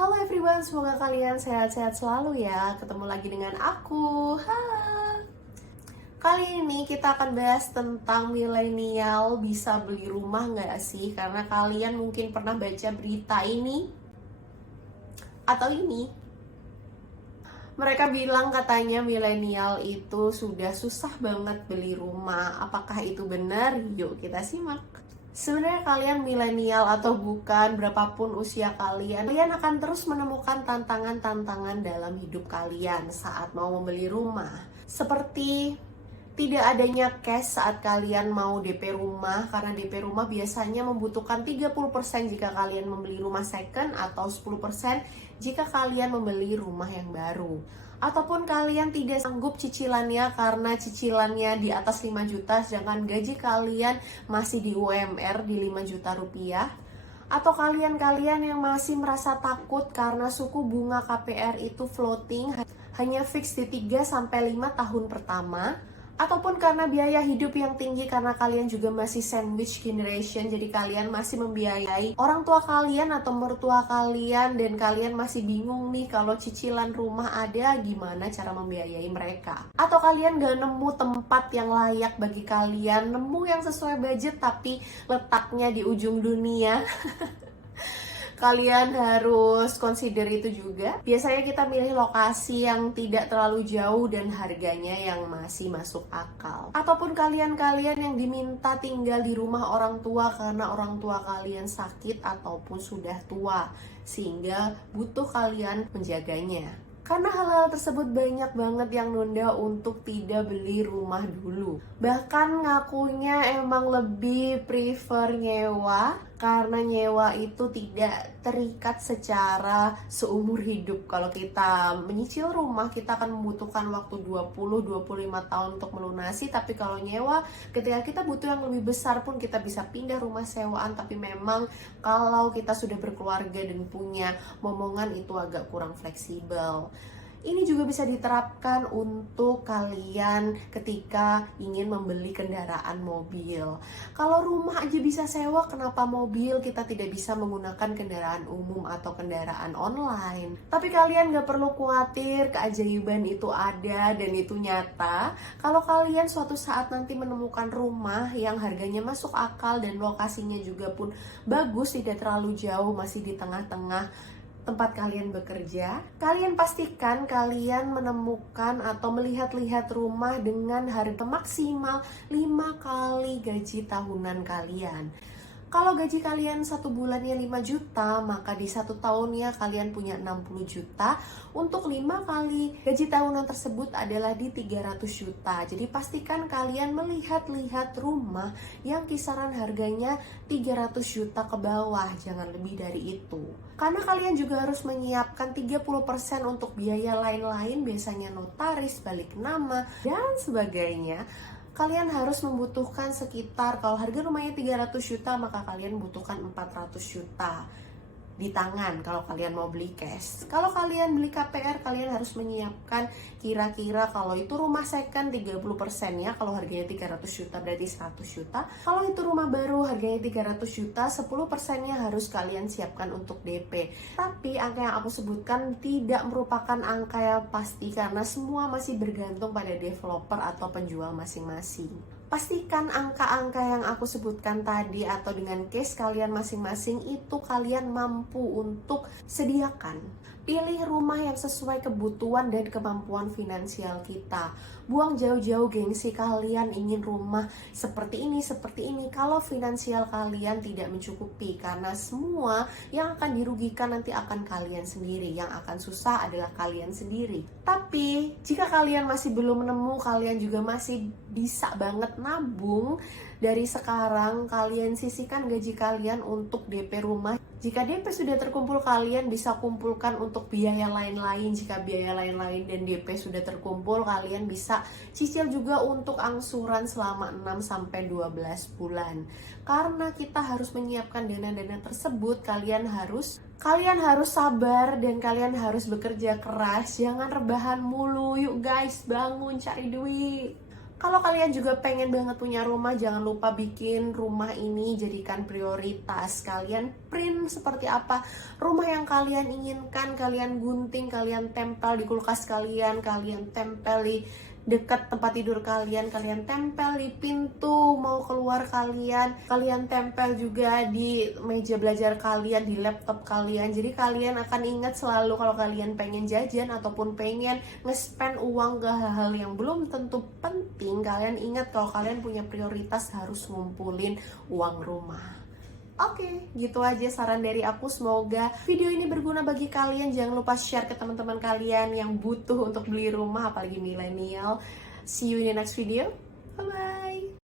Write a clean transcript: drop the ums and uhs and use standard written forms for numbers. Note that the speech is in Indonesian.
Halo everyone, semoga kalian sehat-sehat selalu ya. Ketemu lagi dengan aku. Halo. Kali ini kita akan bahas tentang milenial bisa beli rumah nggak sih? Karena kalian mungkin pernah baca berita ini atau ini. Mereka bilang katanya milenial itu sudah susah banget beli rumah. Apakah itu benar? Yuk kita simak. Sebenarnya kalian milenial atau bukan, berapapun usia kalian akan terus menemukan tantangan-tantangan dalam hidup kalian saat mau membeli rumah. Seperti tidak adanya cash saat kalian mau DP rumah, karena DP rumah biasanya membutuhkan 30% jika kalian membeli rumah second atau 10% jika kalian membeli rumah yang baru. Ataupun kalian tidak sanggup cicilannya karena cicilannya di atas 5 juta sedangkan gaji kalian masih di UMR di 5 juta rupiah. Atau kalian yang masih merasa takut karena suku bunga KPR itu floating hanya fix di 3-5 tahun pertama. Ataupun karena biaya hidup yang tinggi karena kalian juga masih sandwich generation, jadi kalian masih membiayai orang tua kalian atau mertua kalian dan kalian masih bingung nih kalau cicilan rumah ada gimana cara membiayai mereka. Atau kalian gak nemu tempat yang layak bagi kalian, nemu yang sesuai budget tapi letaknya di ujung dunia. Kalian harus consider itu juga. Biasanya kita milih lokasi yang tidak terlalu jauh dan harganya yang masih masuk akal. Ataupun kalian yang diminta tinggal di rumah orang tua karena orang tua kalian sakit ataupun sudah tua, sehingga butuh kalian menjaganya. Karena hal-hal tersebut banyak banget yang nunda untuk tidak beli rumah dulu. Bahkan ngakunya emang lebih prefer nyewa, karena nyewa itu tidak terikat secara seumur hidup. Kalau kita menyicil rumah, kita akan membutuhkan waktu 20-25 tahun untuk melunasi. Tapi kalau nyewa, ketika kita butuh yang lebih besar pun kita bisa pindah rumah sewaan. Tapi memang kalau kita sudah berkeluarga dan punya momongan itu agak kurang fleksibel. Ini juga bisa diterapkan untuk kalian ketika ingin membeli kendaraan mobil. Kalau rumah aja bisa sewa, kenapa mobil kita tidak bisa menggunakan kendaraan umum atau kendaraan online? Tapi kalian gak perlu khawatir, keajaiban itu ada dan itu nyata. Kalau kalian suatu saat nanti menemukan rumah yang harganya masuk akal dan lokasinya juga pun bagus, tidak terlalu jauh, masih di tengah-tengah tempat kalian bekerja, kalian pastikan kalian menemukan atau melihat-lihat rumah dengan harga maksimal 5 kali gaji tahunan kalian. Kalau gaji kalian 1 bulannya 5 juta, maka di 1 tahunnya kalian punya 60 juta. Untuk 5 kali gaji tahunan tersebut adalah di 300 juta. Jadi pastikan kalian melihat-lihat rumah yang kisaran harganya 300 juta ke bawah, jangan lebih dari itu. Karena kalian juga harus menyiapkan 30% untuk biaya lain-lain, biasanya notaris, balik nama, dan sebagainya. Kalian harus membutuhkan sekitar, kalau harga rumahnya 300 juta, maka kalian membutuhkan 400 juta di tangan kalau kalian mau beli cash. Kalau kalian beli KPR, kalian harus menyiapkan kira-kira kalau itu rumah second 30% ya, kalau harganya 300 juta berarti 100 juta. Kalau itu rumah baru harganya 300 juta, 10%-nya harus kalian siapkan untuk DP. Tapi angka yang aku sebutkan tidak merupakan angka yang pasti karena semua masih bergantung pada developer atau penjual masing-masing. Pastikan angka-angka yang aku sebutkan tadi atau dengan case kalian masing-masing itu kalian mampu untuk sediakan. Pilih rumah yang sesuai kebutuhan dan kemampuan finansial kita. Buang jauh-jauh gengsi kalian ingin rumah seperti ini. Kalau finansial kalian tidak mencukupi, karena semua yang akan dirugikan nanti akan kalian sendiri. Yang akan susah adalah kalian sendiri. Tapi jika kalian masih belum menemu, kalian juga masih bisa banget nabung. Dari sekarang kalian sisihkan gaji kalian untuk DP rumah. Jika DP sudah terkumpul, kalian bisa kumpulkan untuk biaya lain-lain. Jika biaya lain-lain dan DP sudah terkumpul, kalian bisa cicil juga untuk angsuran selama 6-12 bulan. Karena kita harus menyiapkan dana-dana tersebut, kalian harus sabar dan kalian harus bekerja keras. Jangan rebahan mulu. Yuk guys, bangun cari duit. Kalau kalian juga pengen banget punya rumah, jangan lupa bikin rumah ini jadikan prioritas. Kalian print seperti apa rumah yang kalian inginkan, kalian gunting, kalian tempel di kulkas kalian tempel di dekat tempat tidur kalian tempel di pintu mau keluar kalian tempel juga di meja belajar kalian, di laptop kalian. Jadi kalian akan ingat selalu kalau kalian pengen jajan ataupun pengen nge-spend uang ke hal-hal yang belum tentu penting, kalian ingat kalau kalian punya prioritas harus ngumpulin uang rumah. Oke, gitu aja saran dari aku. Semoga video ini berguna bagi kalian. Jangan lupa share ke teman-teman kalian yang butuh untuk beli rumah, apalagi milenial. See you in the next video. Bye-bye.